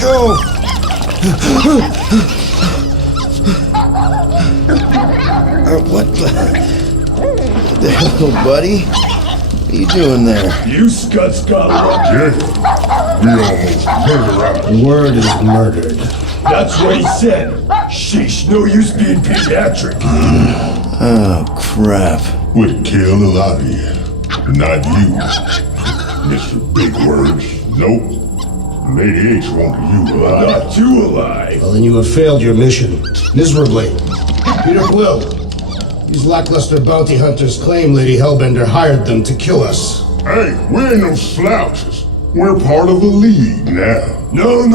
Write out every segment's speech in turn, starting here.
Go! What the hell, buddy? What are you doing there? You scuts got lucky. We almost murdered. Word is murdered. That's what he said. Sheesh, no use being pediatric. Oh, crap. We'd kill a lot of you. Not you. Mr. Big Words. Nope. Lady H wanted you alive. Not you alive. Well, then you have failed your mission. Miserably. Peter Quill. These lackluster bounty hunters claim Lady Hellbender hired them to kill us. Hey, we ain't no slouches. We're part of a league now. No.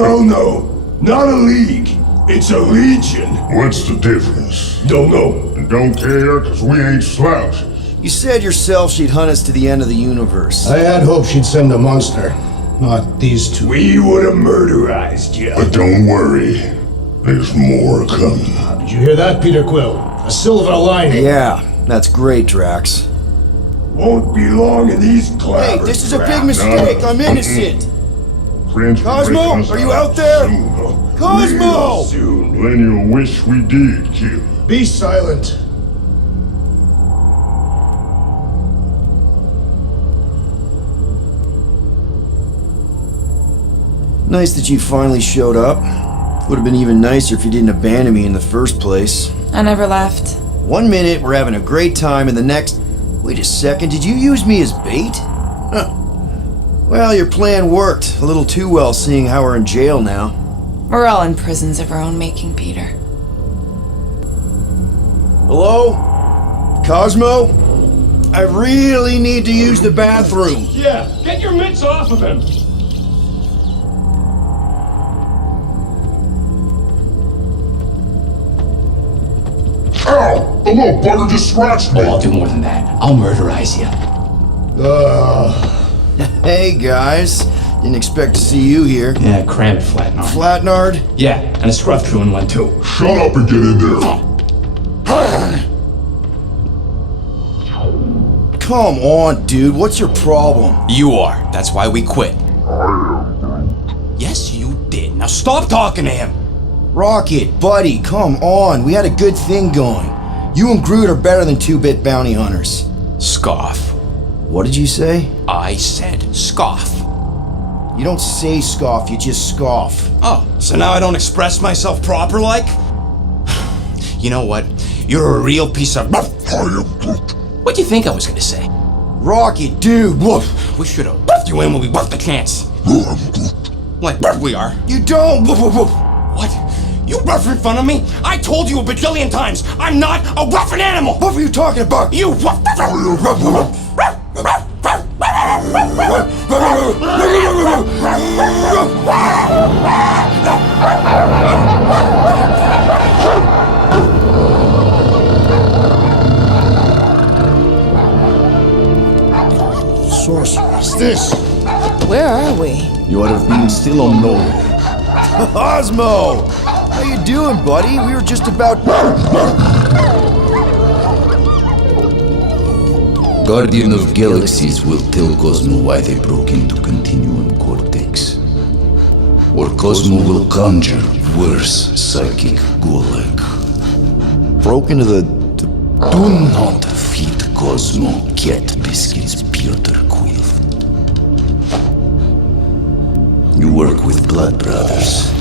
Not a league. It's a legion. What's the difference? Don't know. And don't care, cause we ain't slouches. You said yourself she'd hunt us to the end of the universe. I had hoped she'd send a monster. Not these two. We would have murderized you. But don't worry. There's more coming. Did you hear that, Peter Quill? A silver lining. Yeah, that's great, Drax. Won't be long in these clouds. Hey, this is a big mistake. I'm innocent. Friends, Cosmo, are you out there? Cosmo! Soon. Then you'll wish we did kill. Be silent. Nice that you finally showed up. Would have been even nicer if you didn't abandon me in the first place. I never left. 1 minute, we're having a great time, and the next... Wait a second, did you use me as bait? Huh. Well, your plan worked. A little too well, seeing how we're in jail now. We're all in prisons of our own making, Peter. Hello? Cosmo? I really need to use the bathroom. Yeah, get your mitts off of him. Ow! The little bugger just scratched me. Oh, I'll do more than that. I'll murderize you. Hey, guys. Didn't expect to see you here. Yeah, crammed Flatnard. Flatnard? Yeah, and a scruff crew in one too. Shut up and get in there. Come on, dude. What's your problem? You are. That's why we quit. Yes, you did. Now stop talking to him. Rocket, buddy, come on. We had a good thing going. You and Groot are better than 2-bit bounty hunters. Scoff. What did you say? I said scoff. You don't say scoff, you just scoff. Oh, so now I don't express myself proper like? You know what? You're a real piece of... What'd you think I was gonna say? Rocket, dude, woof. We should have buffed you in when we buffed the chance. Like we are. You don't. What? You rough in front of me? I told you a bajillion times, I'm not a roughing animal! What were you talking about? You rough... Sorceress, this. Where are we? You have been still unknown. Cosmo! How you doing, buddy? We were just about... Guardian of Galaxies will tell Cosmo why they broke into Continuum Cortex. Or Cosmo will conjure worse psychic gulag. Broke into the... Do not feed Cosmo cat biscuits, Piotr Quill. You work with Blood Brothers.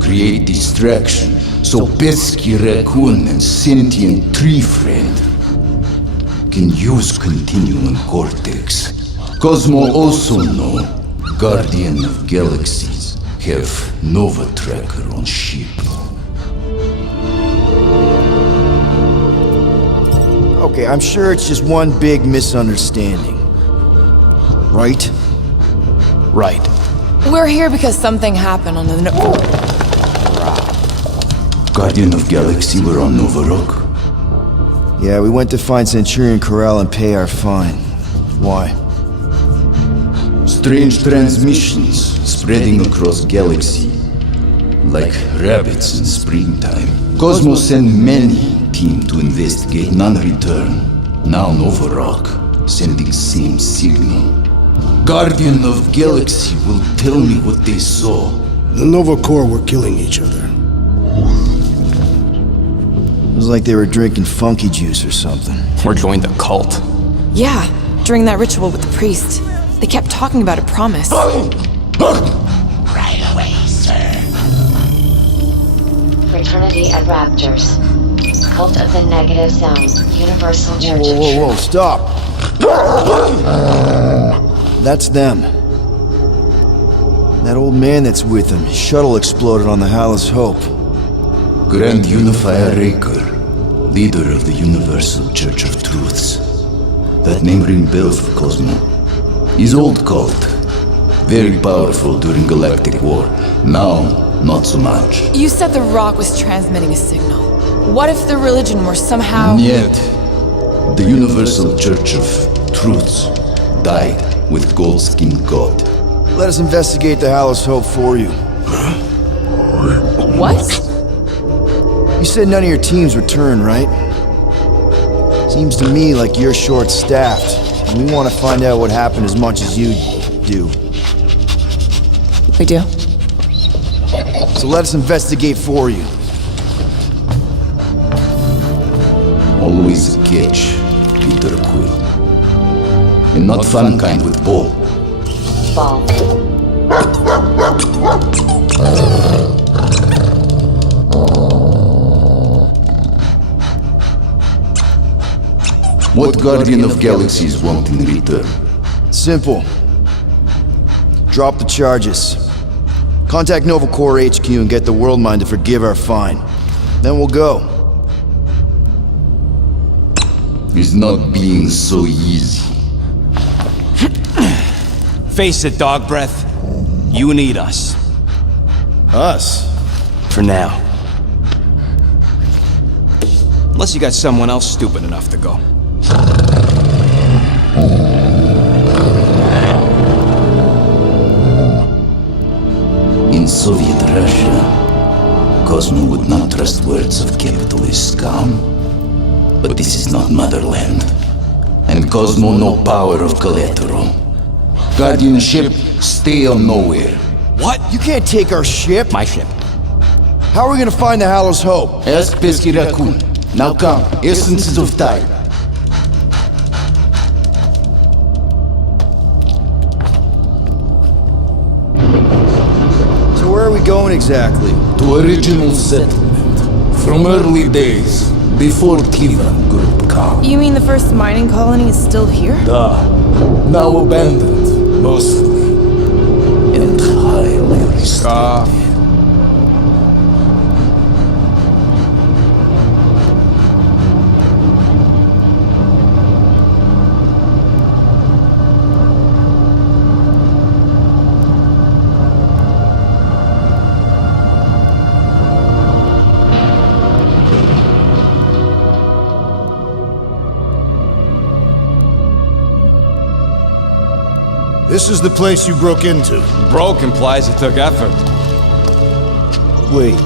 Create distraction so pesky Raccoon and sentient tree friend can use Continuum Cortex. Cosmo also know Guardian of Galaxies have Nova Tracker on ship. Okay, I'm sure it's just one big misunderstanding. Right? Right. We're here because something happened on the... Guardian of Galaxy were on Nova Rock. Yeah, we went to find Centurion Kor-Rel and pay our fine. Why? Strange transmissions spreading across galaxy, like rabbits in springtime. Cosmo sent many team to investigate, none return. Now Nova Rock, sending same signal. Guardian of Galaxy will tell me what they saw. The Nova Corps were killing each other. It was like they were drinking funky juice or something. Or joined a cult. Yeah, during that ritual with the priest. They kept talking about a promise. Right away, sir. Fraternity of Raptors. Cult of the Negative Zone. Universal Church of Whoa, Truth. stop! That's them. That old man that's with him, his shuttle exploded on the Hala's Hope. Grand Unifier Raker, leader of the Universal Church of Truths. That name rings bells for Cosmo. His old cult. Very powerful during Galactic War. Now, not so much. You said the rock was transmitting a signal. What if the religion were somehow... Yet, the Universal Church of Truths died with gold-skinned God. Let us investigate the Hala's Hope for you. What? You said none of your teams returned, right? Seems to me like you're short-staffed, and we want to find out what happened as much as you do. We do? So let us investigate for you. Always a catch, Peter Quill. And not fun kind with ball. Ball. What Guardian of Galaxies want in return? Simple. Drop the charges. Contact Nova Corps HQ and get the World Mind to forgive our fine. Then we'll go. It's not being so easy. Face it, dog breath. You need us. Us? For now. Unless you got someone else stupid enough to go. In Soviet Russia, Cosmo would not trust words of capitalist scum. But this is not motherland. And Cosmo no power of collateral. Guardianship, stay on nowhere. What? You can't take our ship? My ship. How are we gonna find the Hala's Hope? Ask pesky Raccoon. Now come, essences of time. So where are we going exactly? To original settlement. From early days, before Cleveland Group come. You mean the first mining colony is still here? Now abandoned, mostly. And highly restricted. This is the place you broke into. Broke implies it took effort. Wait,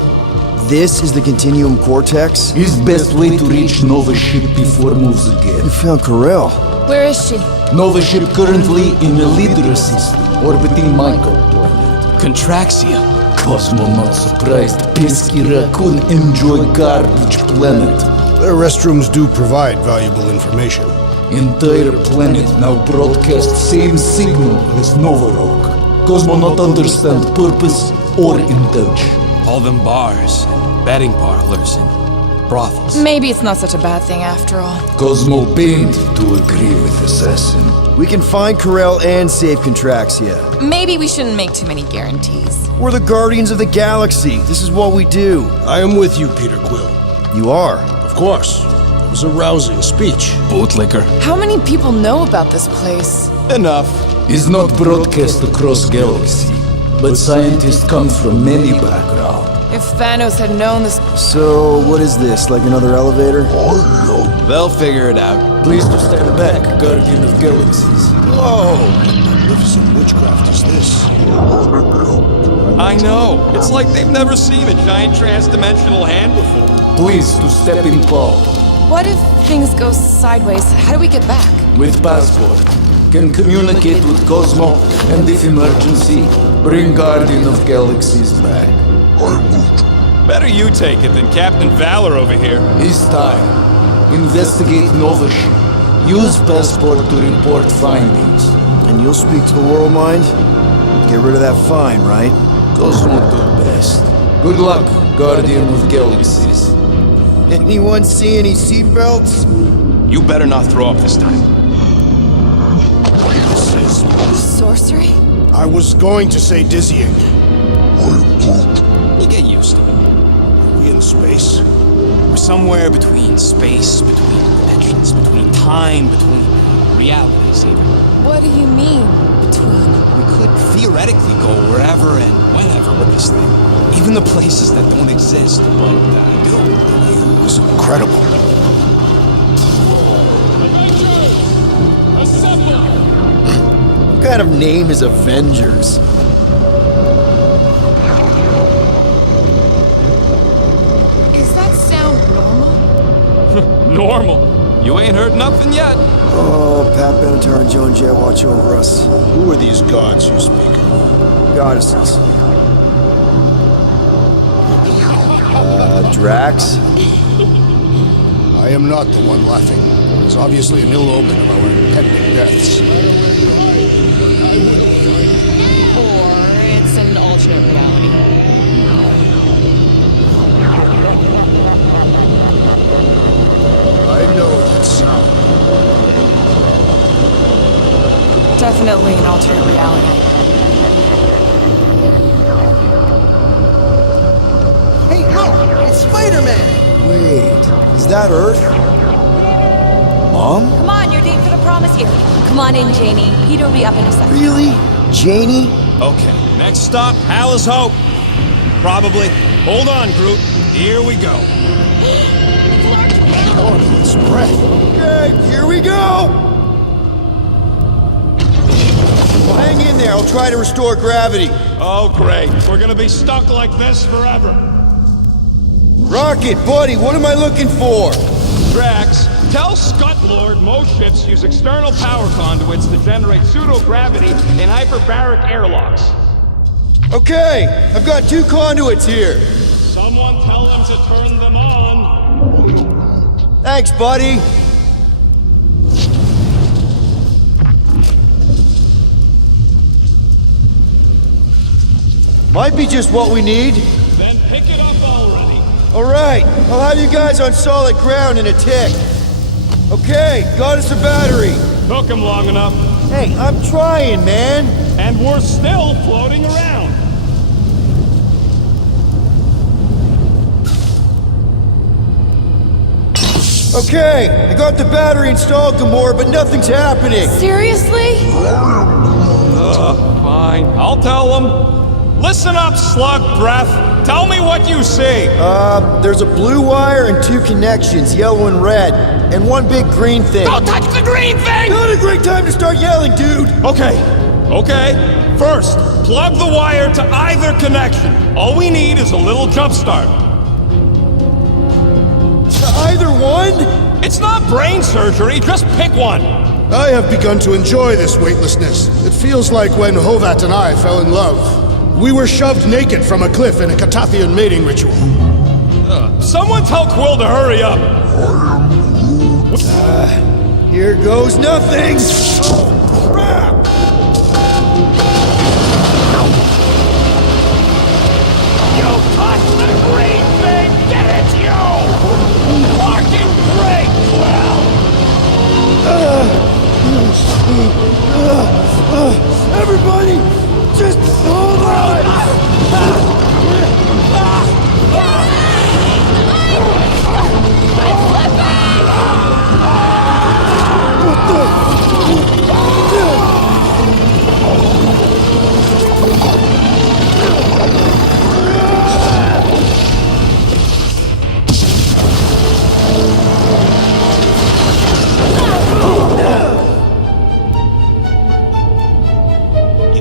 this is the Continuum Cortex? His best way to reach Nova ship before moves You again. found Kor-Rel. Where is she? Nova ship currently in the Leader system, orbiting Michael planet. Contraxia. Cosmo not surprised. Pesky Raccoon enjoy garbage planet. Their restrooms do provide valuable information. Entire planet now broadcast same signal as Nova Rock. Cosmo not understand purpose or intention. All them bars, and betting parlors, and brothels. Maybe it's not such a bad thing after all. Cosmo bent to agree with Assassin. We can find Kor-Rel and save Contraxia. Maybe we shouldn't make too many guarantees. We're the Guardians of the Galaxy. This is what we do. I am with you, Peter Quill. You are? Of course. It was a rousing speech. Bootlicker. How many people know about this place? Enough. Is not broadcast across galaxy, but scientists come from many backgrounds. If Thanos had known this... So, what is this, like another elevator? They'll figure it out. Please to stand back, Guardian of Galaxies. Whoa! What magnificent witchcraft is this? I know. It's like they've never seen a giant trans-dimensional hand before. Please to step in call. What if things go sideways? How do we get back? With passport. can communicate with Cosmo, and if emergency, bring Guardian of Galaxies back. Better you take it than Captain Valor over here. It's time. Investigate Nova ship. Use passport to report findings. And you'll speak to the World Mind? Get rid of that fine, right? Cosmo do best. Good luck, Guardian of Galaxies. Anyone see any seatbelts? You better not throw up this time. Sorcery? I was going to say dizzying. You get used to it. Are we in space? We're somewhere between space, between dimensions, between time, between realities even. What do you mean, between? We could theoretically go wherever and whenever with this thing. Even the places that don't exist, but do. It was incredible. What kind of name is Avengers? Is that sound normal? Normal. You ain't heard nothing yet. Oh, Pat Benatar and Joan Jett watch over us. Who are these gods you speak of? Goddesses. Drax? I am not the one laughing. It is obviously an ill omen of our impending deaths. Or it's an alternate reality. I know that sound. Definitely an alternate reality. Hey, look! It's Spider-Man! Wait, is that Earth? Mom? Come on, you're date for the promise here. Come on in, Janie. Peter will be up in a second. Really? Janie? Okay, next stop, Hala's Hope. Probably. Hold on, Groot. Here we go. Oh, it's breath. Okay, here we go! Well, hang in there, I'll try to restore gravity. Oh, great. We're gonna be stuck like this forever. Rocket, buddy, what am I looking for? Drax, tell Scutlord most ships use external power conduits to generate pseudo-gravity in hyperbaric airlocks. Okay, I've got 2 conduits here. Someone tell them to turn them on. Thanks, buddy. Might be just what we need. Then pick it up already. All right, I'll have you guys on solid ground in a tick. Okay, got us a battery. Took him long enough. Hey, I'm trying, man. And we're still floating around. Okay, I got the battery installed, Gamora, but nothing's happening. Seriously? Fine. I'll tell them. Listen up, slug breath. Tell me what you see. There's a blue wire and 2 connections, yellow and red, and 1 big green thing. Don't touch the green thing! Not a great time to start yelling, dude! Okay. First, plug the wire to either connection. All we need is a little jump start. Either one? It's not brain surgery, just pick one. I have begun to enjoy this weightlessness. It feels like when Hovat and I fell in love. We were shoved naked from a cliff in a Catathian mating ritual. Someone tell Quill to hurry up. Here goes nothing! Oh, crap! You touch the green thing, get it, you! Fucking break, Quill! Everybody, just hold on!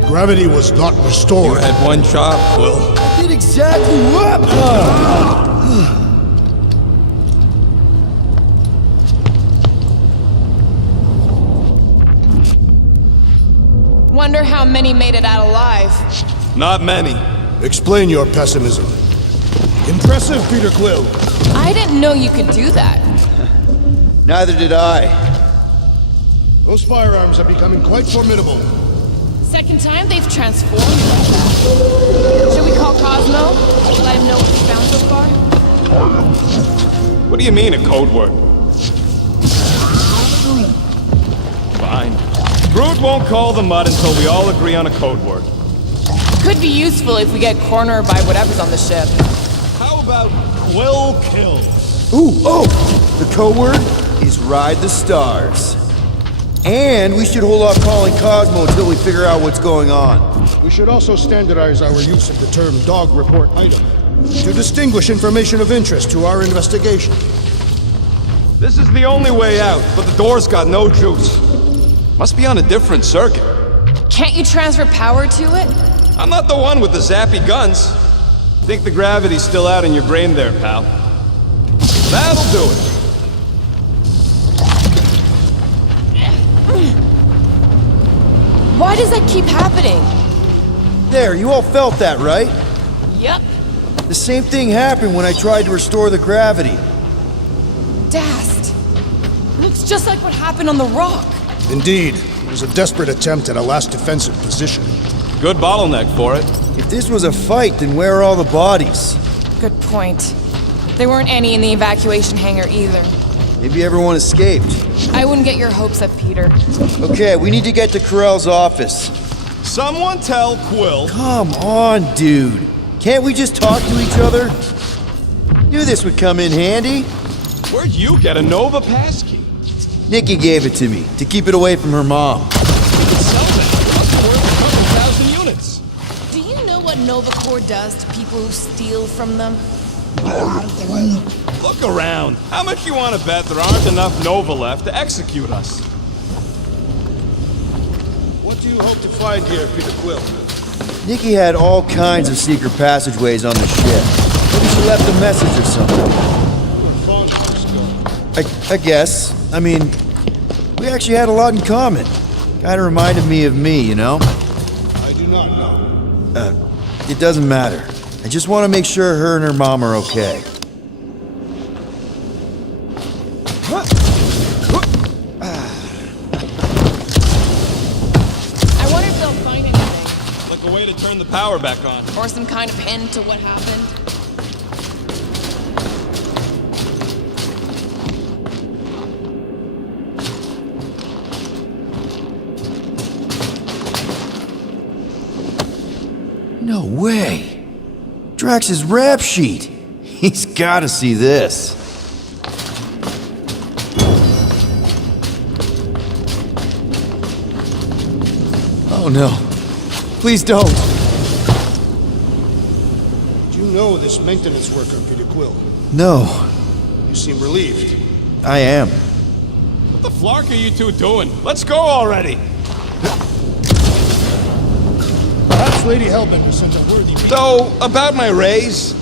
Gravity was not restored. You had one job, Quill. I did exactly what? Wonder how many made it out alive. Not many. Explain your pessimism. Impressive, Peter Quill. I didn't know you could do that. Neither did I. Those firearms are becoming quite formidable. Second time they've transformed like that. Should we call Cosmo? Let him know what we found so far? What do you mean, a code word? Fine. Groot won't call the mud until we all agree on a code word. Could be useful if we get cornered by whatever's on the ship. How about Quill Kill? Ooh, oh! The code word is Ride the Stars. And we should hold off calling Cosmo until we figure out what's going on. We should also standardize our use of the term dog report item to distinguish information of interest to our investigation. This is the only way out, but the door's got no juice. Must be on a different circuit. Can't you transfer power to it? I'm not the one with the zappy guns. Think the gravity's still out in your brain there, pal. That'll do it. Why does that keep happening? There, you all felt that, right? Yep. The same thing happened when I tried to restore the gravity. Dast. Looks just like what happened on the rock. Indeed, it was a desperate attempt at a last defensive position. Good bottleneck for it. If this was a fight, then where are all the bodies? Good point. There weren't any in the evacuation hangar either. Maybe everyone escaped. I wouldn't get your hopes up, Peter. Okay, we need to get to Kor-Rel's office. Someone tell Quill. Come on, dude. Can't we just talk to each other? Knew this would come in handy. Where'd you get a Nova passkey? Nikki gave it to me, to keep it away from her mom. We could sell that. Must be worth a couple thousand units. Do you know what Nova Corps does to people who steal from them? Look around. How much you want to bet there aren't enough Nova left to execute us? What do you hope to find here, Peter Quill? Nikki had all kinds of secret passageways on the ship. Maybe she left a message or something. I guess. I mean, we actually had a lot in common. Kinda reminded me of me, you know? I do not know. It doesn't matter. I just want to make sure her and her mom are okay. I wonder if they'll find anything. Like a way to turn the power back on. Or some kind of hint to what happened. No way. Drax's rap sheet. He's gotta see this. Oh no. Please don't. Do you know this maintenance worker, Peter Quill? No. You seem relieved. I am. What the flark are you two doing? Let's go already. Perhaps Lady Hellbender sent a worthy being. So, about my raise.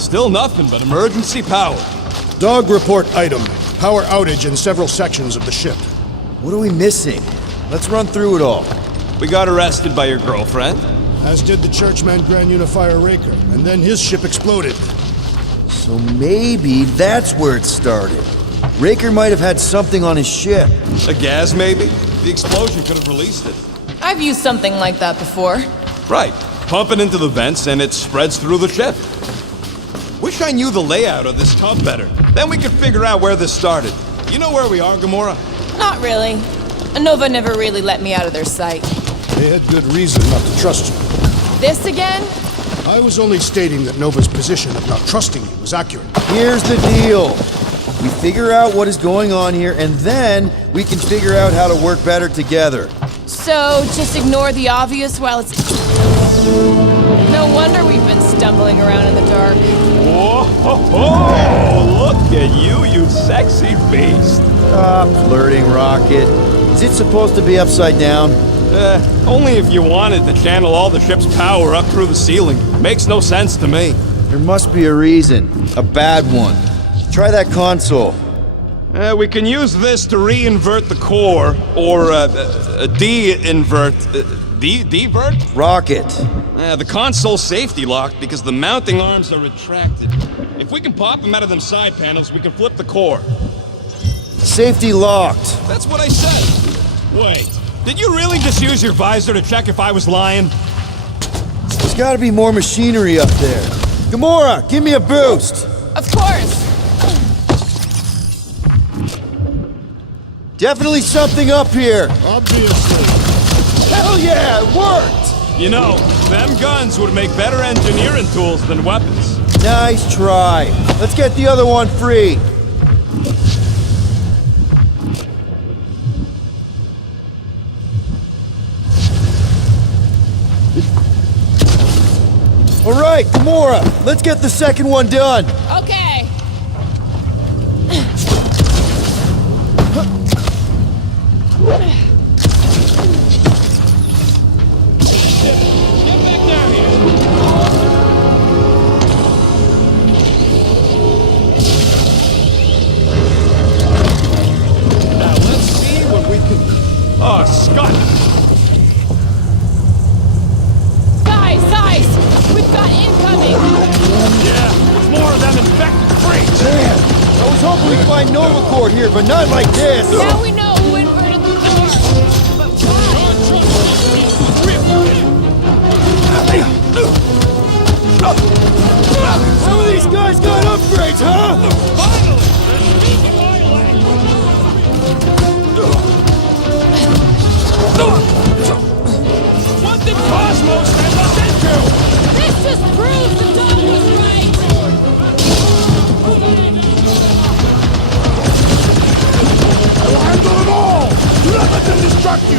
Still nothing but emergency power. Dog report item. Power outage in several sections of the ship. What are we missing? Let's run through it all. We got arrested by your girlfriend. As did the Churchman Grand Unifier Raker, and then his ship exploded. So maybe that's where it started. Raker might have had something on his ship. A gas, maybe? The explosion could have released it. I've used something like that before. Right. Pump it into the vents and it spreads through the ship. Wish I knew the layout of this tub better. Then we could figure out where this started. You know where we are, Gamora? Not really. Nova never really let me out of their sight. They had good reason not to trust you. This again? I was only stating that Nova's position of not trusting you was accurate. Here's the deal. We figure out what is going on here, and then we can figure out how to work better together. So, just ignore the obvious while it's... No wonder we've been stumbling around in the dark. Whoa! Look at you, you sexy beast. Stop flirting, Rocket. Is it supposed to be upside down? Only if you wanted to channel all the ship's power up through the ceiling. Makes no sense to me. There must be a reason. A bad one. Try that console. We can use this to re-invert the core, or de-invert... Devert? Rocket. The console's safety locked because the mounting arms are retracted. If we can pop them out of them side panels, we can flip the core. Safety locked. That's what I said. Wait, did you really just use your visor to check if I was lying? There's gotta be more machinery up there. Gamora, give me a boost. Of course. Definitely something up here. Obviously. Hell yeah, it worked! You know, them guns would make better engineering tools than weapons. Nice try. Let's get the other one free. All right, Gamora, let's get the second one done. Okay. Oh, Scott! Guys! We've got incoming! Yeah, it's more of them infected freaks! Damn! I was hoping we'd find Nova Corps here, but not like this! Now we know who inverted the core! But why? Some of these guys got upgrades, huh? Finally! They're speaking my language! What did Cosmo send us into? This just proves the dog was right! I'll handle them all! Do not let them distract you!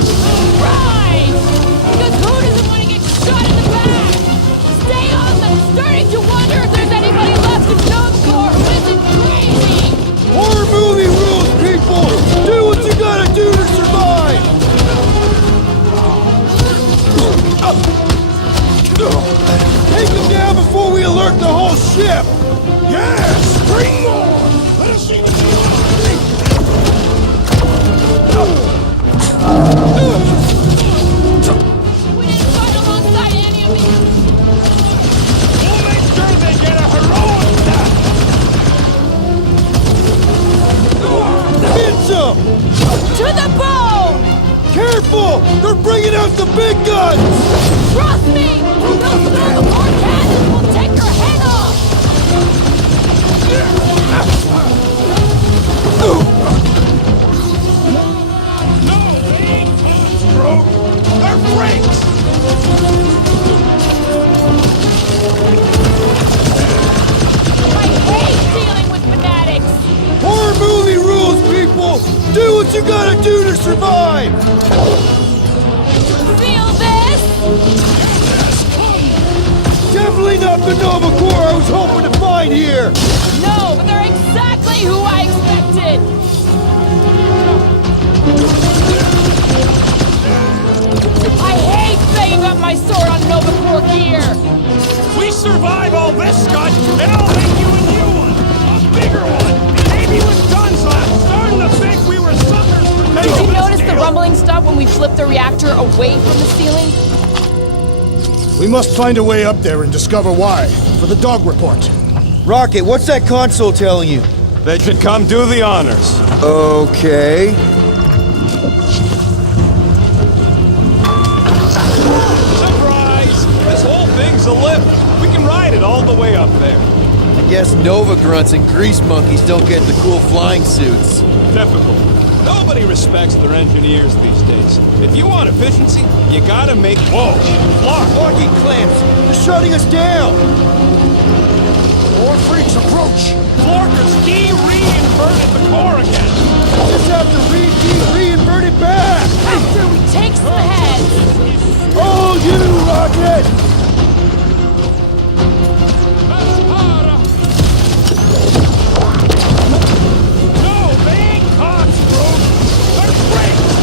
Right! Because who doesn't want to get shot in the back? Stay off! I'm starting to wonder if there's anybody left in Nova Corps who isn't crazy! Horror movie rules, people! Do what you gotta do to survive! Take them down before we alert the whole ship! Yes! Bring more! Let us see the We didn't fight alongside any of these! We'll make sure they get a heroic death! Hit some! To the bone! Careful! They're bringing out the big guns! Trust me! Those Nova Corps cannons will take your head off! No, they ain't Stroke! They're freaks! I hate dealing with fanatics! Horror movie rules, people! Do what you gotta do to survive! Feel this? Definitely not the Nova Corps I was hoping to find here! No, but they're exactly who I expected! I hate banging up my sword on Nova Corps gear! We survive all this, Scott, and I'll make you a new one! A bigger one! Maybe with guns left! Starting to think we were suckers for Did you notice the rumbling stop when we flipped the reactor away from the ceiling? We must find a way up there and discover why. For the dog report. Rocket, what's that console telling you? They should come do the honors. Okay. Surprise! This whole thing's a lift. We can ride it all the way up there. I guess Nova grunts and grease monkeys don't get the cool flying suits. Difficult. Nobody respects their engineers these days. If you want efficiency, you gotta make... Whoa! Locking clamps! They're shutting us down! More freaks approach! Florkers de-reinverted the core again! Just have to re-invert it back! After we take some heads! Oh, you, Rocket! No, they ain't cocks, bro! They're freaks!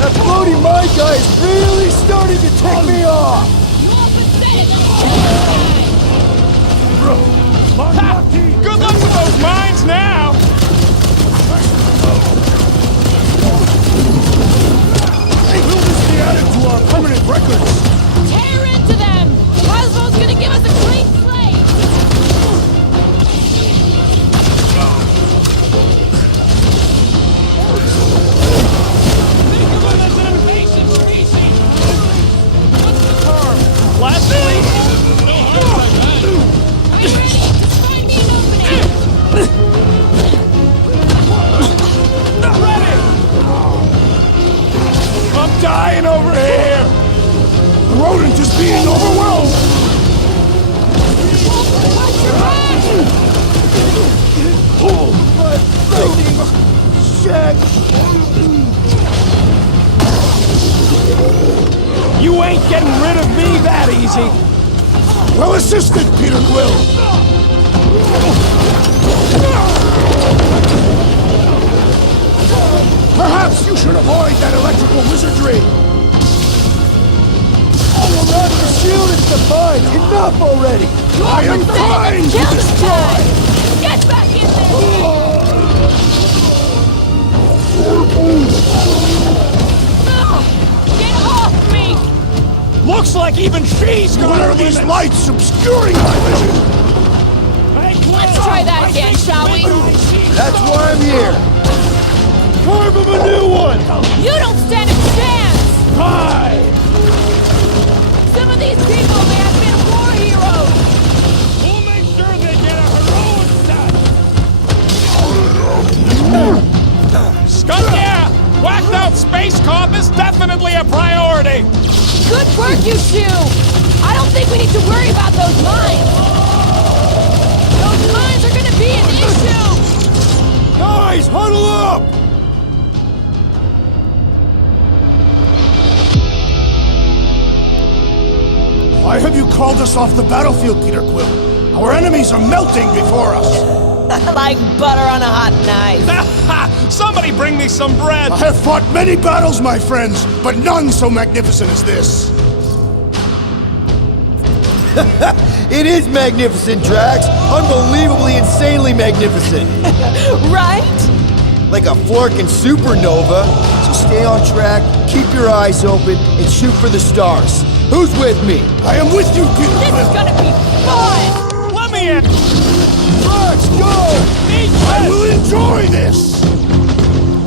That floaty mind guy is really starting to tick me off! You all pathetic! Ha! Good luck with those mines now! dying over here! The rodent is being overwhelmed! Watch your back! Oh, my frightening shit! You ain't getting rid of me that easy! Well assisted, Peter Quill! Perhaps you should avoid that electrical wizardry! Oh, not the shield is defined! Enough already! I am trying to destroy! Get back in there! Get off me! Looks like even she's got What are these lights obscuring my vision? Let's try that again, shall we? That's why I'm here. Carve him a new one! You don't stand a chance! Hi! Some of these people may have been war heroes! We'll make sure they get a heroic death! Scum, yeah! Whacked out space comp is definitely a priority! Good work, you two! I don't think we need to worry about those mines! Those mines are gonna be an issue! Guys, huddle up! Why have you called us off the battlefield, Peter Quill? Our enemies are melting before us! Like butter on a hot knife. Somebody bring me some bread! I have fought many battles, my friends, but none so magnificent as this! It is magnificent, Drax. Unbelievably, insanely magnificent. Right? Like a florkin' supernova. So stay on track, keep your eyes open, and shoot for the stars. Who's with me? I am with you, Peter This Quill! is gonna be fun! Let me in! Let's go! I will enjoy this!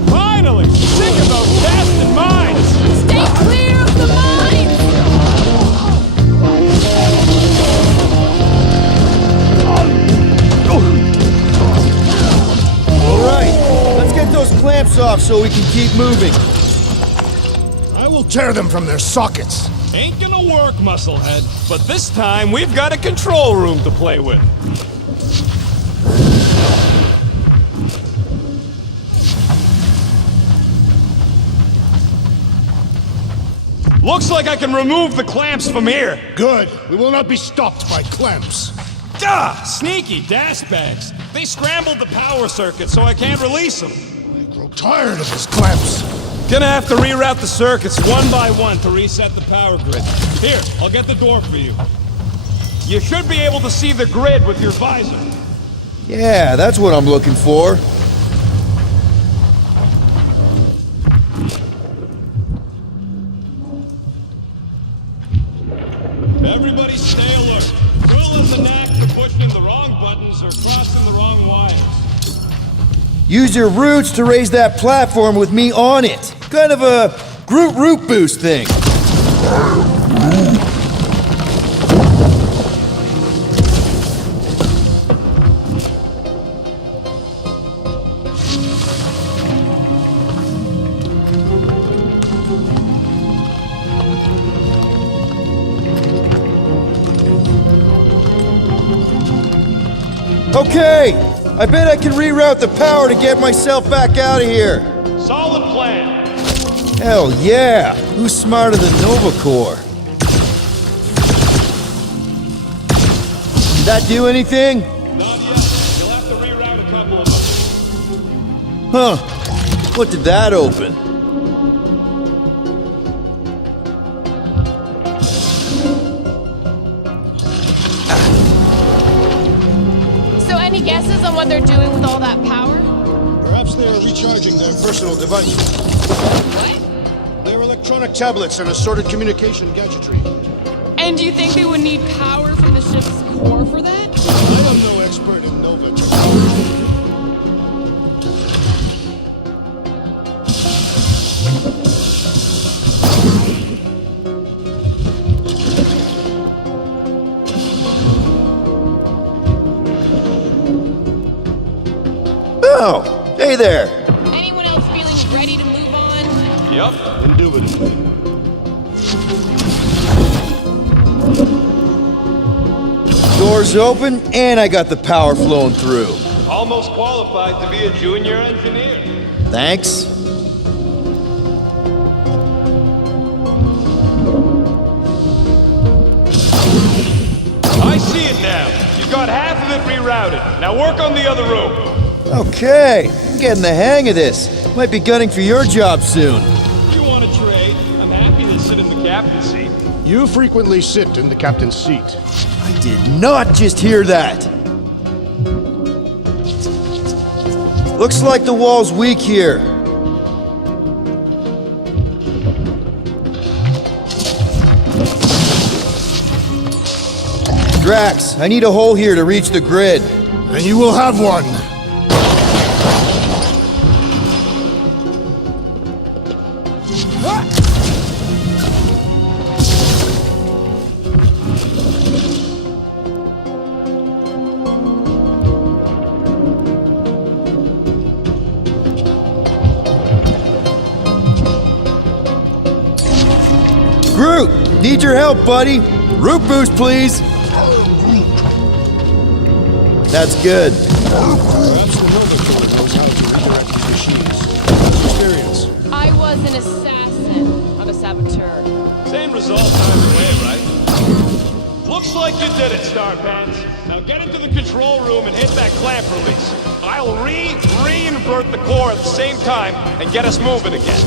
Finally! Sick of those blasted mines! Stay clear of the mines! Alright, let's get those clamps off so we can keep moving. I will tear them from their sockets. Ain't gonna work, musclehead. But this time, we've got a control room to play with. Looks like I can remove the clamps from here. Good. We will not be stopped by clamps. Gah! Sneaky dashbags. They scrambled the power circuit so I can't release them. I grow tired of these clamps. Gonna have to reroute the circuits one by one to reset the power grid. Here, I'll get the door for you. You should be able to see the grid with your visor. Yeah, that's what I'm looking for. Everybody stay alert. Quill has a knack for pushing the wrong buttons or crossing the wrong wires. Use your roots to raise that platform with me on it. Kind of a Groot root boost thing. Okay, I bet I can reroute the power to get myself back out of here. Solid plan. Hell yeah! Who's smarter than Nova Corps? Did that do anything? Not yet. You'll have to reroute a couple of them. Huh. What did that open? So any guesses on what they're doing with all that power? Perhaps they are recharging their personal devices. What? Their electronic tablets and assorted communication gadgetry. And do you think they would need power from the ship's core for that? I am no expert in Nova technology. Oh, hey there. Anyone else feeling ready to move on? Yup. Indubitably. Doors open, and I got the power flowing through. Almost qualified to be a junior engineer. Thanks. I see it now. You got half of it rerouted. Now work on the other room. Okay, I'm getting the hang of this. Might be gunning for your job soon. If you want to trade, I'm happy to sit in the captain's seat. You frequently sit in the captain's seat. I did not just hear that. Looks like the wall's weak here. Drax, I need a hole here to reach the grid. Then you will have one. Groot, need your help, buddy. Root boost, please. That's good. Perhaps the Nova Corps knows how to redirect the machines. How's your experience? I was an assassin, not a saboteur. Same result either way, right? Looks like you did it, Star Pants. Now get into the control room and hit that clamp release. I'll re-invert the core at the same time and get us moving again.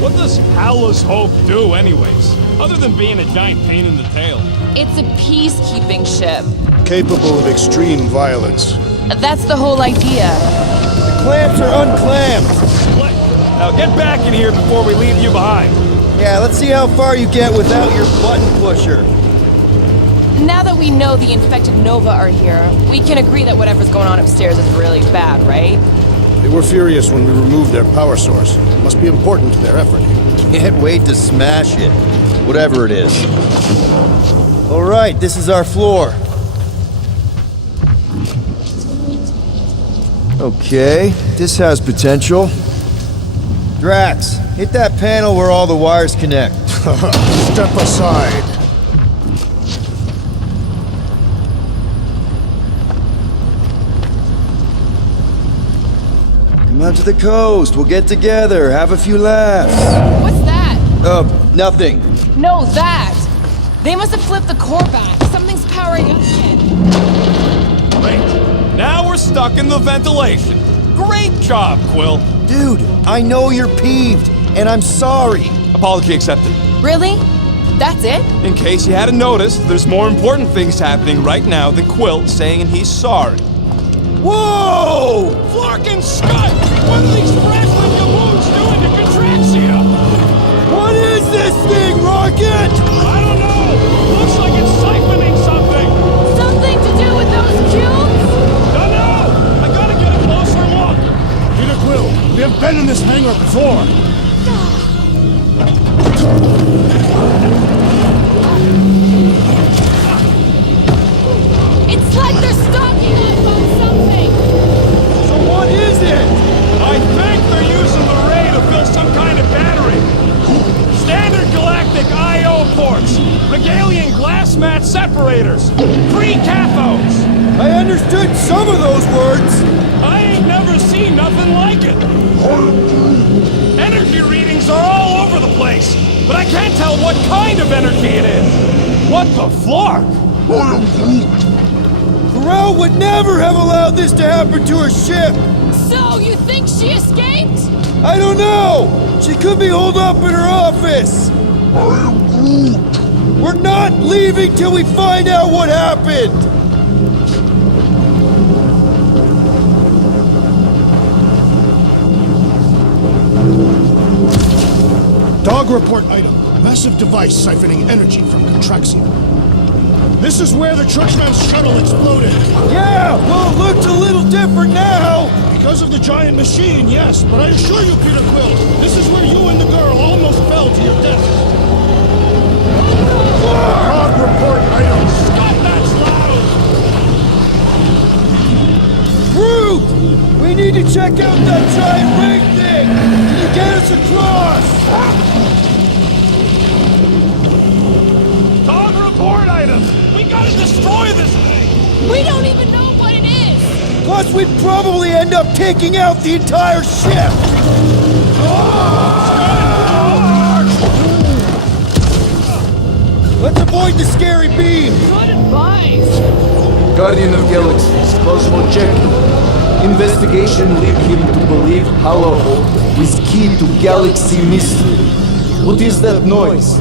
What does Hala's Hope do anyways? Other than being a giant pain in the tail. It's a peacekeeping ship. Capable of extreme violence. That's the whole idea. The clamps are unclamped. Slick. Now get back in here before we leave you behind. Yeah, let's see how far you get without your button pusher. Now that we know the infected Nova are here, we can agree that whatever's going on upstairs is really bad, right? They were furious when we removed their power source. Must be important to their effort. Can't wait to smash it. Whatever it is. All right, this is our floor. Okay, this has potential. Drax, hit that panel where all the wires connect. Step aside. Come out to the coast. We'll get together, have a few laughs. What's that? Nothing. No, that! They must have flipped the core back. Something's powering up again. Great. Now we're stuck in the ventilation. Great job, Quill. Dude, I know you're peeved, and I'm sorry. Apology accepted. Really? That's it? In case you hadn't noticed, there's more important things happening right now than Quill saying he's sorry. Whoa! Flark and Scott! What are these frazzling gaboons doing to Contraxia? What is this thing, Rocket? I don't know! Looks like it's siphoning something! Something to do with those cubes? Don't know! I gotta get a closer look! Peter Quill, we have been in this hangar before. It's like they're stalking us on something! So what is it? I think they're using the ray to fill some kind of battery. Standard galactic I.O. ports, Regalian glass mat separators, 3 cathodes. I understood some of those words. I ain't never seen nothing like it. Energy readings are all over the place, but I can't tell what kind of energy it is. What the flark? Kor-Rel would never have allowed this to happen to her ship. So, you think she escaped? I don't know. She could be holed up in her office. We're not leaving till we find out what happened. Dog report item. Massive device siphoning energy from Contraxia. This is where the Churchman's shuttle exploded. Yeah, well, it looks a little different now. Because of the giant machine, yes, but I assure you, Peter Quill, this is where you and the girl almost fell to your death. Dog report item. Stop, that's loud! Groot! We need to check out that giant ring thing! Can you get us across? Dog report items! We gotta destroy this thing! We don't even know what it is! Plus, we'd probably end up taking out the entire ship! Let's avoid the scary beam! Good advice! Guardian of Galaxies, Cosmo checked. Investigation led him to believe Hala is key to galaxy mystery. What is that noise?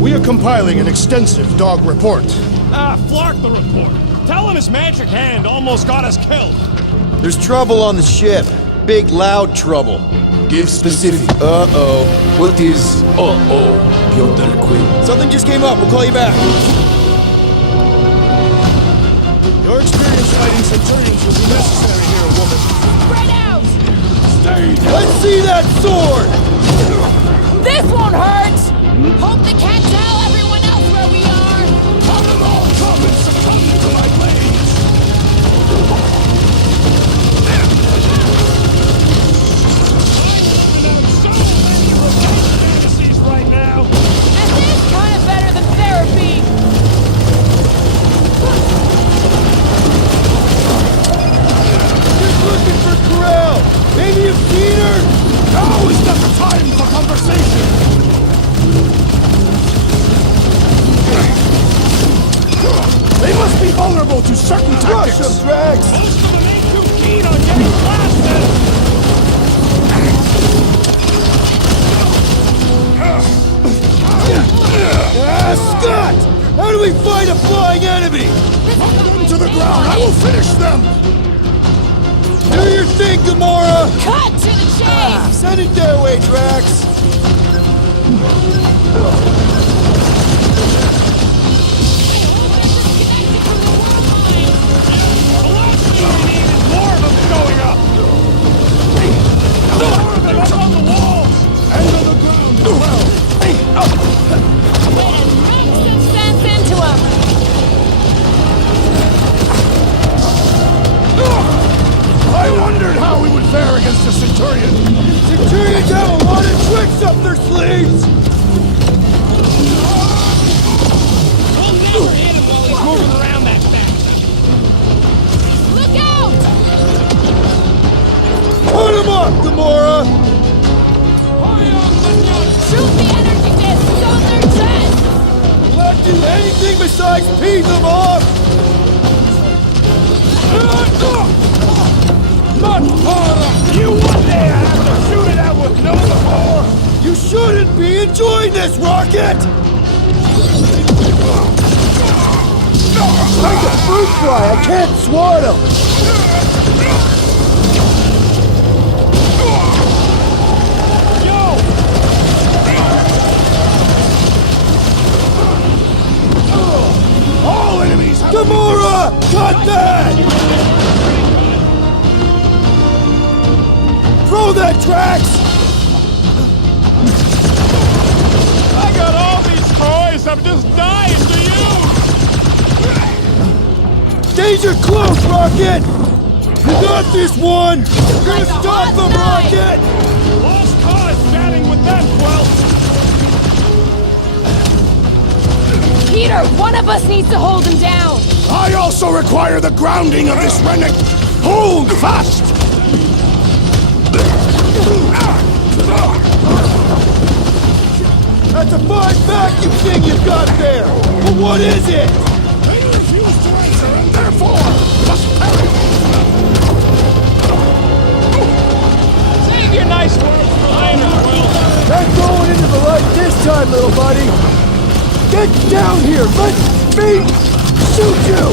We are compiling an extensive dog report. Flark the report. Tell him his magic hand almost got us killed. There's trouble on the ship. Big, loud trouble. Give specific. Uh-oh. What is Piotr Quill? Something just came up. We'll call you back. Your experience fighting Centurions will be necessary here, woman. Spread out! Stay down! Let's see that sword! This won't hurt! Hope the cat tell everyone else where we are! Come and all come and succumb to my blades! Fantasies right now. This is kind of better than therapy! Just looking for Kor-Rel! Maybe you've seen her? Now is not the time for conversation! They must be vulnerable to certain Rush tactics! them, Drax! Most of them ain't too keen on getting blasted. Scott! How do we fight a flying enemy? Knock them to the ground! I will finish them! Do your thing, Gamora! Cut to the chase! Send it their way, Drax! The last thing we need is more of them showing up. More of them up on the walls and on the ground as well. Make some sense into him! I wondered how we would fare against the Centurion! Centurions have a lot of tricks up their sleeves! We'll never hit him while he's moving around that fast. Look out! Put him up, Gamora! Shoot the energy discs on their chest! Not do anything besides pee them off! You one day have to shoot it out with no more. You shouldn't be enjoying this, Rocket! Like a fruit fly, I can't swat him! All enemies have Gamora! Cut that! Throw that, Drax! I got all these toys. I'm just dying to use. Danger close, Rocket! You got this one! You're gonna stop them, Rocket! Lost cause chatting with them, Quill. Peter, one of us needs to hold him down! I also require the grounding of this renegade. Hold fast! That's a fine vacuum thing you've got there! But what is it? They refuse to answer and therefore must perish! Save your nice words for later, Quill. Not going into the light this time, little buddy! Get down here! Let me shoot you!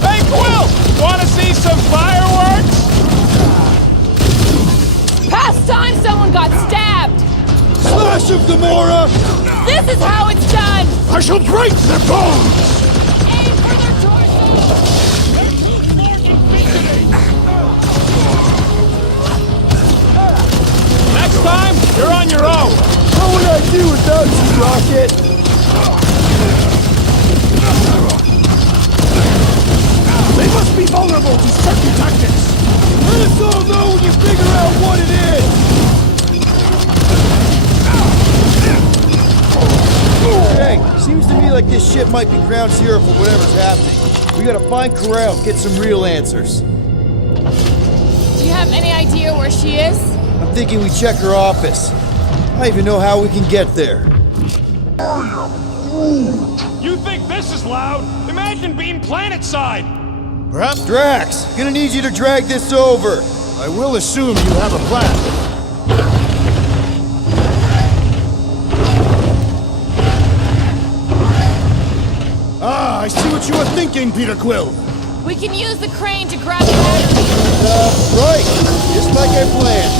Hey, Quill! Want to see some fireworks? Past time someone got stabbed! Slash him, Gamora! This is how it's done! I shall break their bones! Aim for their torso! They're too smart and fidgety. Next time, you're on your own. What would I do without you, Rocket? like this ship might be ground zero for whatever's happening. We gotta find Kor-Rel, get some real answers. Do you have any idea where she is? I'm thinking we check her office. I don't even know how we can get there. You think this is loud? Imagine being planet-side! Perhaps Drax, gonna need you to drag this over. I will assume you have a plan. Ah, I see what you were thinking, Peter Quill. We can use the crane to grab the battery. Right, just like I planned.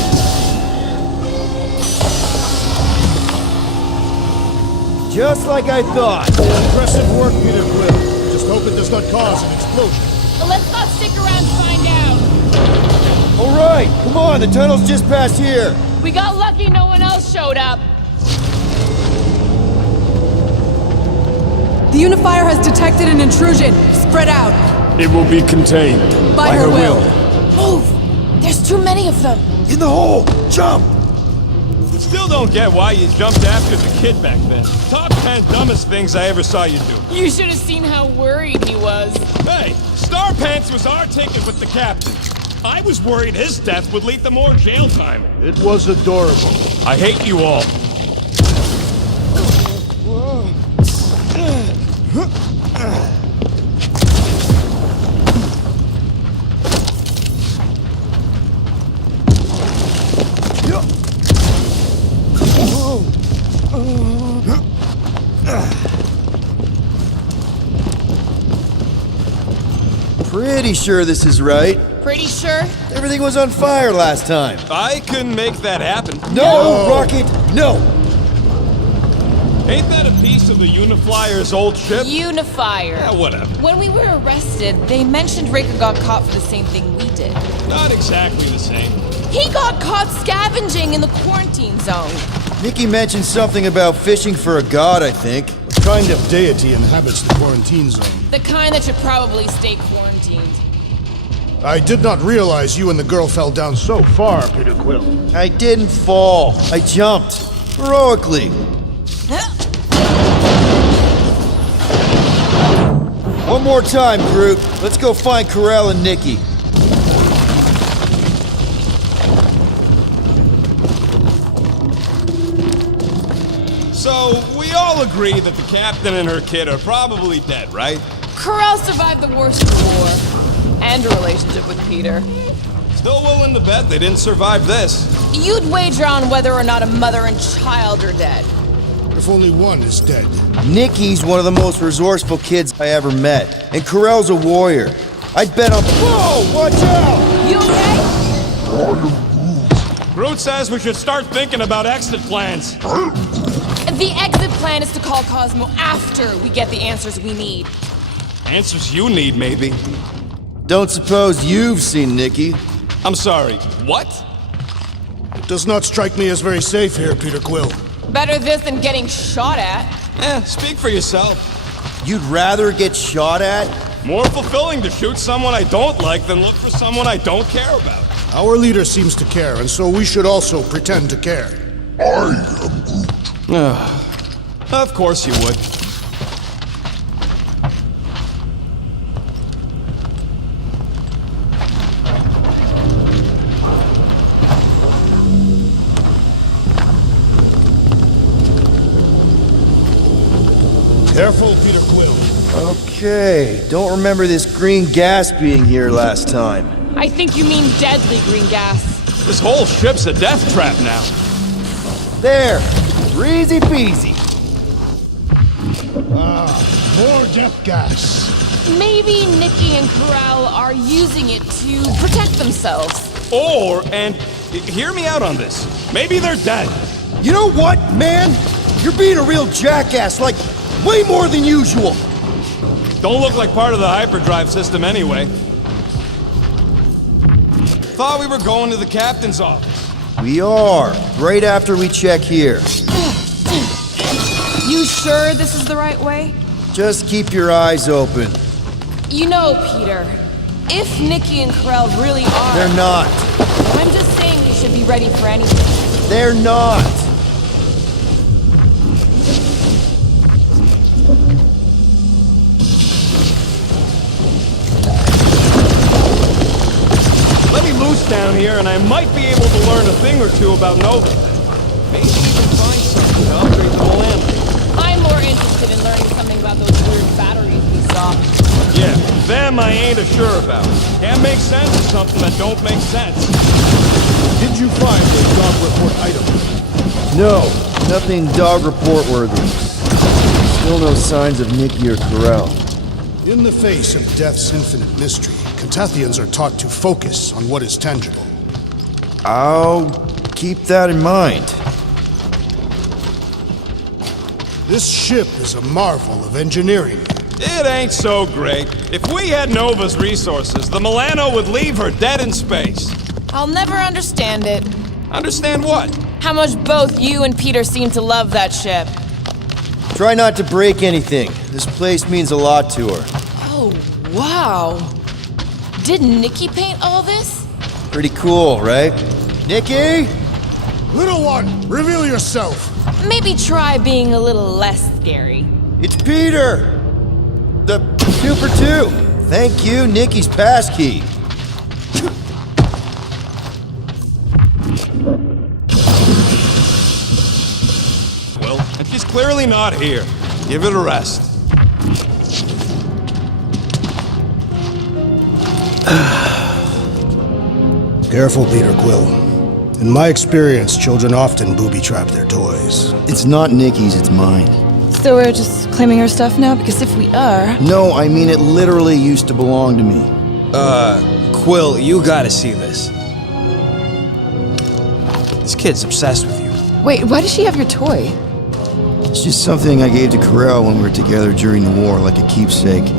Just like I thought. Impressive work, Peter Quill. Just hope it does not cause an explosion. Let's not stick around to find out. All right, come on, the tunnel's just past here. We got lucky no one else showed up. The Unifier has detected an intrusion. Spread out. It will be contained. By her will. Move! There's too many of them. In the hole, jump! Still don't get why you jumped after the kid back then. Top 10 dumbest things I ever saw you do. You should have seen how worried he was. Hey, Star Pants was our ticket with the captain. I was worried his death would lead to more jail time. It was adorable. I hate you all. Pretty sure this is right. Pretty sure? Everything was on fire last time. I couldn't make that happen. No, Rocket, no! Ain't that a piece of the Uniflyer's old ship? Unifier. Yeah, whatever. When we were arrested, they mentioned Raker got caught for the same thing we did. Not exactly the same. He got caught scavenging in the quarantine zone. Nikki mentioned something about fishing for a god, I think. What kind of deity inhabits the quarantine zone? The kind that should probably stay quarantined. I did not realize you and the girl fell down so far, Peter Quill. I didn't fall. I jumped. Heroically. One more time, Groot. Let's go find Kor-Rel and Nikki. So, we all agree that the captain and her kid are probably dead, right? Kor-Rel survived the worst of the war. And a relationship with Peter. Still willing to bet they didn't survive this. You'd wager on whether or not a mother and child are dead. If only one is dead. Nikki's one of the most resourceful kids I ever met. And Kor-Rel's a warrior. I'd bet on— Whoa! Watch out! You okay? Groot says we should start thinking about exit plans. The exit plan is to call Cosmo after we get the answers we need. Answers you need, maybe. Don't suppose you've seen Nikki? I'm sorry, what? It does not strike me as very safe here, Peter Quill. Better this than getting shot at. Speak for yourself. You'd rather get shot at? More fulfilling to shoot someone I don't like than look for someone I don't care about. Our leader seems to care, and so we should also pretend to care. Of course you would. Careful, Peter Quill. Okay, don't remember this green gas being here last time. I think you mean deadly green gas. This whole ship's a death trap now. There! Easy peasy! More death gas. Maybe Nikki and Kor-Rel are using it to protect themselves. Or, and hear me out on this, maybe they're dead. You know what, man? You're being a real jackass, like, way more than usual! Don't look like part of the hyperdrive system anyway. Thought we were going to the captain's office. We are, right after we check here. You sure this is the right way? Just keep your eyes open. You know, Peter, if Nikki and Kor-Rel really are— They're not. I'm just saying we should be ready for anything. They're not. loose down here, and I might be able to learn a thing or two about Nova. Maybe even find something to upgrade the land. I'm more interested in learning something about those weird batteries we saw. Yeah, them I ain't sure about. Can't make sense of something that don't make sense. Did you find the dog report item? No, nothing dog report worthy. Still no signs of Nikki or Kor-Rel. In the face of death's infinite mystery, Catathians are taught to focus on what is tangible. I'll keep that in mind. This ship is a marvel of engineering. It ain't so great. If we had Nova's resources, the Milano would leave her dead in space. I'll never understand it. Understand what? How much both you and Peter seem to love that ship. Try not to break anything. This place means a lot to her. Oh, wow. Did Nikki paint all this? Pretty cool, right? Nikki? Little one, reveal yourself. Maybe try being a little less scary. It's Peter! The Super 2! Thank you, Nikki's passkey. Well, and she's clearly not here. Give it a rest. Careful, Peter Quill. In my experience, children often booby-trap their toys. It's not Nikki's, it's mine. So we're just claiming her stuff now? Because if we are... No, I mean it literally used to belong to me. Quill, you gotta see this. This kid's obsessed with you. Wait, why does she have your toy? It's just something I gave to Kor-Rel when we were together during the war, like a keepsake.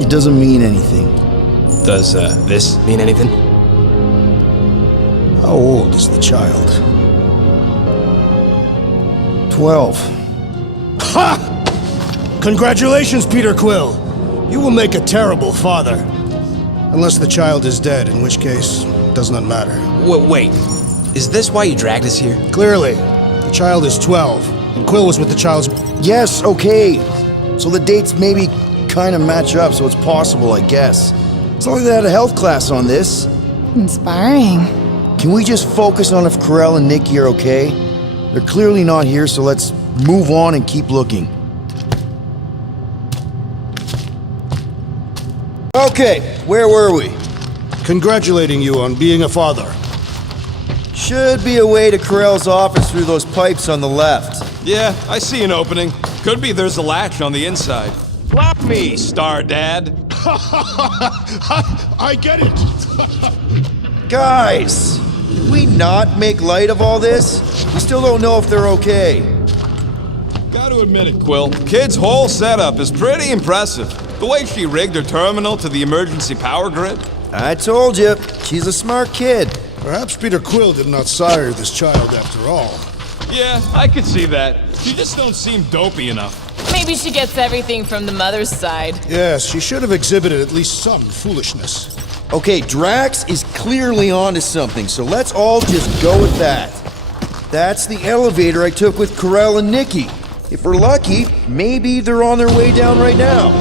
It doesn't mean anything. Does, this mean anything? How old is the child? 12. Ha! Congratulations, Peter Quill! You will make a terrible father. Unless the child is dead, in which case, it does not matter. Wait, is this why you dragged us here? Clearly, the child is 12, and Quill was with the child's... Yes, okay. So the dates maybe kind of match up, so it's possible, I guess. It's not like they had a health class on this. Inspiring. Can we just focus on if Kor-Rel and Nikki are okay? They're clearly not here, so let's move on and keep looking. Okay, where were we? Congratulating you on being a father. Should be a way to Kor-Rel's office through those pipes on the left. Yeah, I see an opening. Could be there's a latch on the inside. Slap me, Star Dad. I get it. Guys, can we not make light of all this? We still don't know if they're okay. Gotta admit it, Quill. Kid's whole setup is pretty impressive. The way she rigged her terminal to the emergency power grid. I told you, she's a smart kid. Perhaps Peter Quill did not sire this child after all. Yeah, I could see that. She just don't seem dopey enough. Maybe she gets everything from the mother's side. Yes, she should have exhibited at least some foolishness. Okay, Drax is clearly onto something, so let's all just go with that. That's the elevator I took with Kor-Rel and Nikki. If we're lucky, maybe they're on their way down right now.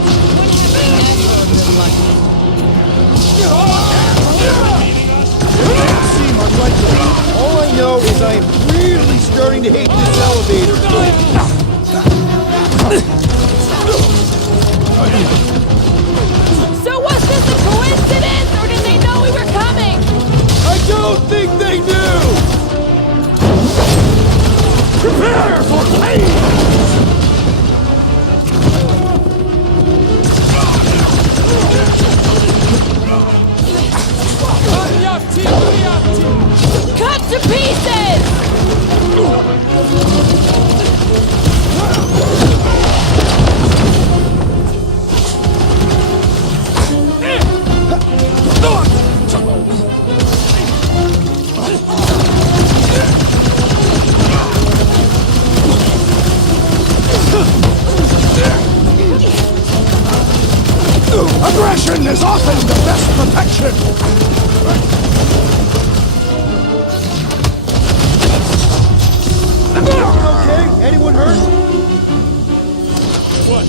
All I know is I am really starting to hate this elevator. So was this a coincidence, or did they know we were coming? I don't think they knew! Prepare for pain! Cut to pieces! Aggression is often the best protection! Okay, anyone hurt? What?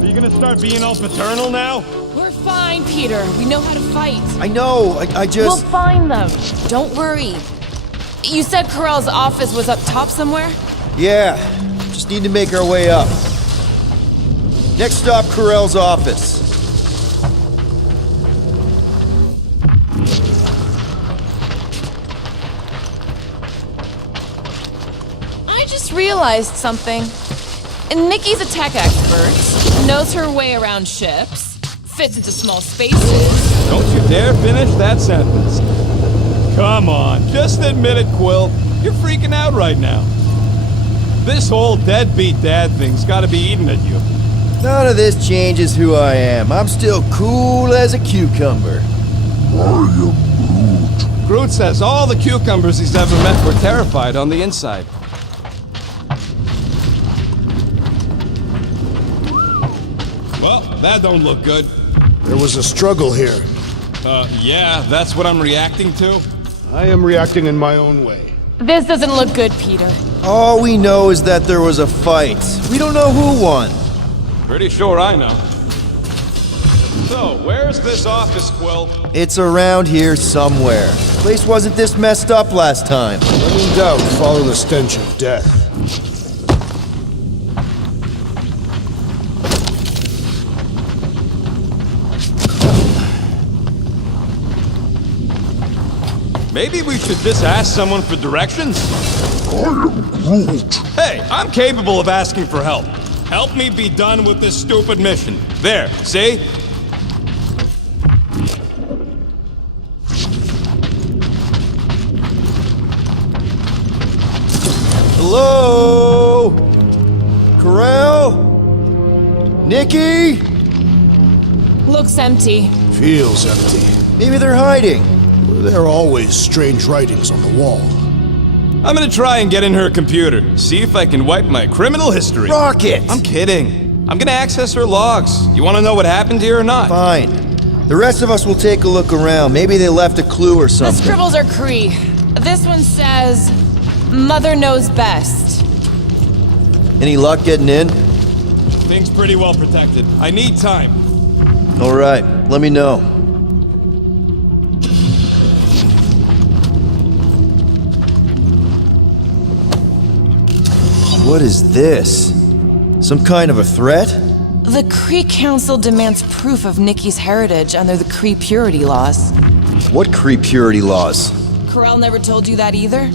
Are you gonna start being all paternal now? We're fine, Peter. We know how to fight. I know, I just... We'll find them. Don't worry. You said Kor-Rel's office was up top somewhere? Yeah, just need to make our way up. Next stop, Kor-Rel's office. I just realized something. Nikki's a tech expert, knows her way around ships, fits into small spaces. Don't you dare finish that sentence. Come on, just admit it, Quill. You're freaking out right now. This whole deadbeat dad thing's gotta be eating at you. None of this changes who I am. I'm still cool as a cucumber. I am Groot. Groot says all the cucumbers he's ever met were terrified on the inside. Well, that don't look good. There was a struggle here. Yeah, that's what I'm reacting to. I am reacting in my own way. This doesn't look good, Peter. All we know is that there was a fight. We don't know who won. Pretty sure I know. So, where's this office, Quill? It's around here somewhere. Place wasn't this messed up last time. When in doubt, follow the stench of death. Maybe we should just ask someone for directions? I am Groot. Hey, I'm capable of asking for help. Help me be done with this stupid mission. There, see? Hello? Kor-Rel? Nikki? Looks empty. Feels empty. Maybe they're hiding. There are always strange writings on the wall. I'm gonna try and get in her computer, see if I can wipe my criminal history. Rocket! I'm kidding. I'm gonna access her logs. You wanna know what happened here or not? Fine. The rest of us will take a look around. Maybe they left a clue or The something. scribbles are Cree. This one says, Mother knows best. Any luck getting in? Thing's pretty well protected. I need time. All right, let me know. What is this? Some kind of a threat? The Kree Council demands proof of Nikki's heritage under the Kree purity laws. What Kree purity laws? Kor-Rel never told you that either?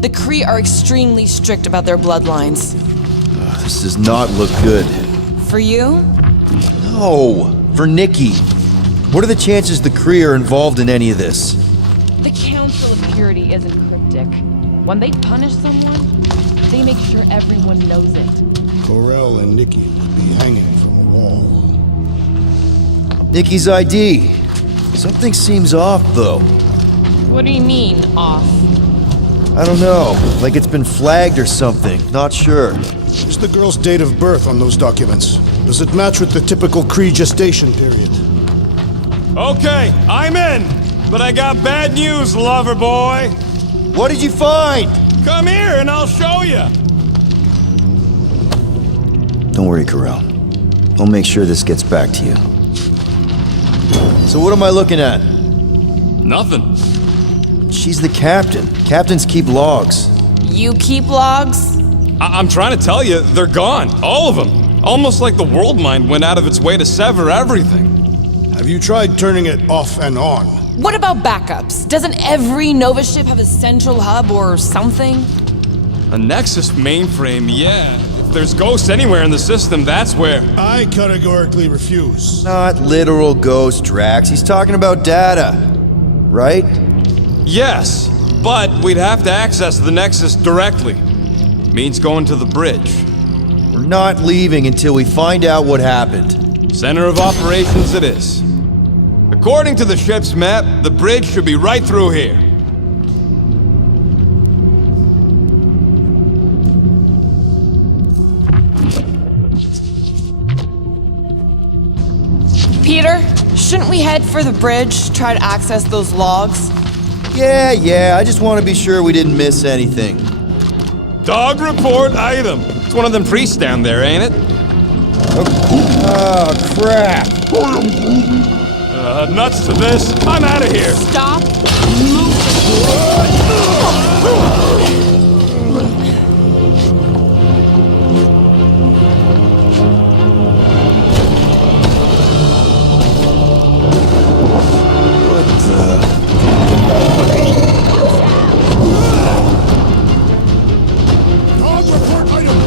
The Kree are extremely strict about their bloodlines. This does not look good. For you? No, for Nikki. What are the chances the Kree are involved in any of this? The Council of Purity isn't cryptic. When they punish someone, they make sure everyone knows it. Kor-Rel and Nikki would be hanging from a wall. Nikki's ID. Something seems off, though. What do you mean, off? I don't know. Like it's been flagged or something. Not sure. Is the girl's date of birth on those documents? Does it match with the typical Kree gestation period? Okay, I'm in. But I got bad news, lover boy. What did you find? Come here and I'll show you. Don't worry, Kor-Rel. I'll make sure this gets back to you. So what am I looking at? Nothing. She's the captain. Captains keep logs. You keep logs? I'm trying to tell you, they're gone. All of them. Almost like the world mind went out of its way to sever everything. Have you tried turning it off and on? What about backups? Doesn't every Nova ship have a central hub or something? A Nexus mainframe, yeah. If there's ghosts anywhere in the system, that's where. I categorically refuse. Not literal ghost, Drax. He's talking about data. Right? Yes, but we'd have to access the Nexus directly. Means going to the bridge. We're not leaving until we find out what happened. Center of operations it is. According to the ship's map, the bridge should be right through here. Peter, shouldn't we head for the bridge, try to access those logs? Yeah, I just want to be sure we didn't miss anything. Dog report item. It's one of them priests down there, ain't it? Oh, crap. Nuts to this. I'm out of here. Stop moving. Dog report item.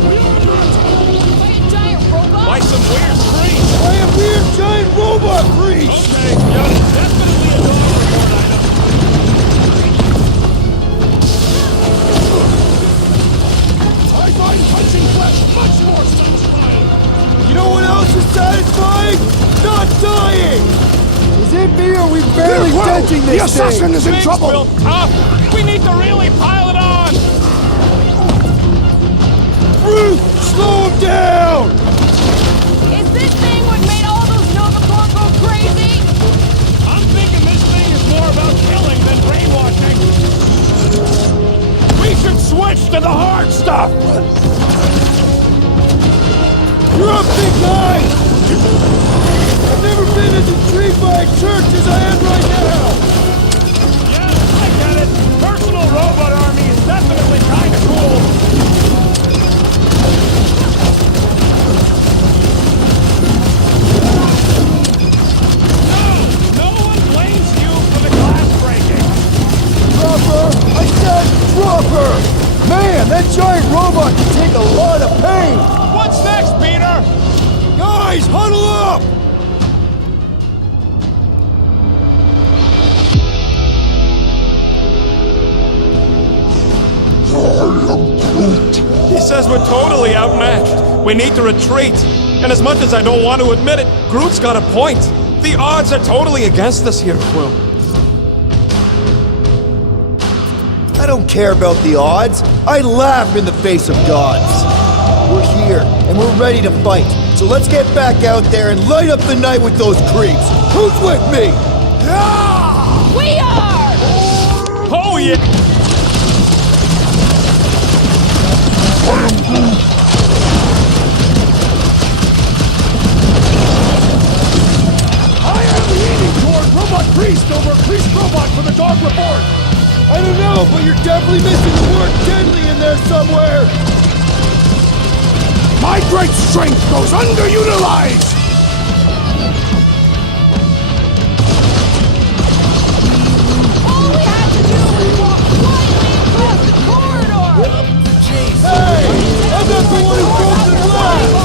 By a giant robot? By some weird creeps. By a weird giant robot priest! Okay, yeah, definitely a dog report item. I find punching flesh much more satisfying. You know what else is satisfying? Not dying! Is it me or are we barely dodging this The assassin is in Things trouble. will tough. We need to really pile it on. Groot, slow him down! Is this thing what made all those Nova Corps go crazy? I'm thinking this thing is more about killing than brainwashing. We should switch to the hard stuff. You're up, big guy! I've never been as intrigued by a church as I am right now! Yeah, I get it. Personal robot army is definitely kind of cool. No one blames you for the glass breaking. Drop her! I said drop her! Man, that giant robot can take a lot of pain! What's next, Peter? Guys, huddle up! He says we're totally outmatched. We need to retreat. And as much as I don't want to admit it, Groot's got a point. The odds are totally against us here, Quill. I don't care about the odds. I laugh in the face of gods. We're here, and we're ready to fight. So let's get back out there and light up the night with those creeps. Who's with me? We are! Oh, yeah! I am leaning toward robot priest over priest robot for the dog report. I don't know, but you're definitely missing the word deadly in there somewhere! My great strength goes underutilized. All we had to do was walk quietly across the corridor! Hey! I'm not the one who broke the glass!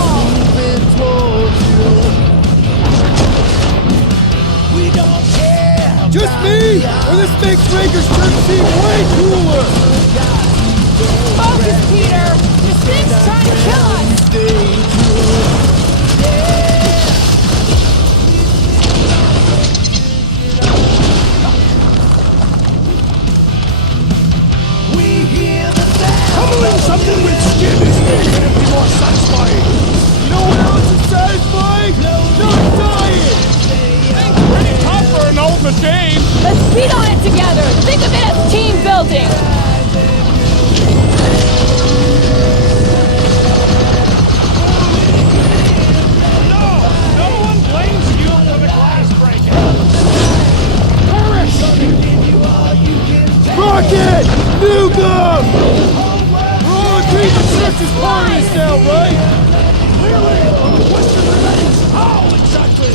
Just me? Or this makes Raker's turn seem way cooler! Focus, Peter! This thing's trying to kill us! Pummeling something with skin is infinitely more satisfying. You know what else is satisfying? Not dying! Pretty tough for an old machine. Let's beat on it together! Think of it as team building! No one blames you for the glass breaking. Perish! Rocket! New gum! We're all agreed the church is part of this now, right? Clearly, the question remains how exactly?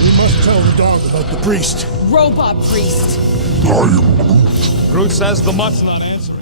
We must tell the dog about the priest. Robot priest. Groot says the mutt's not answering.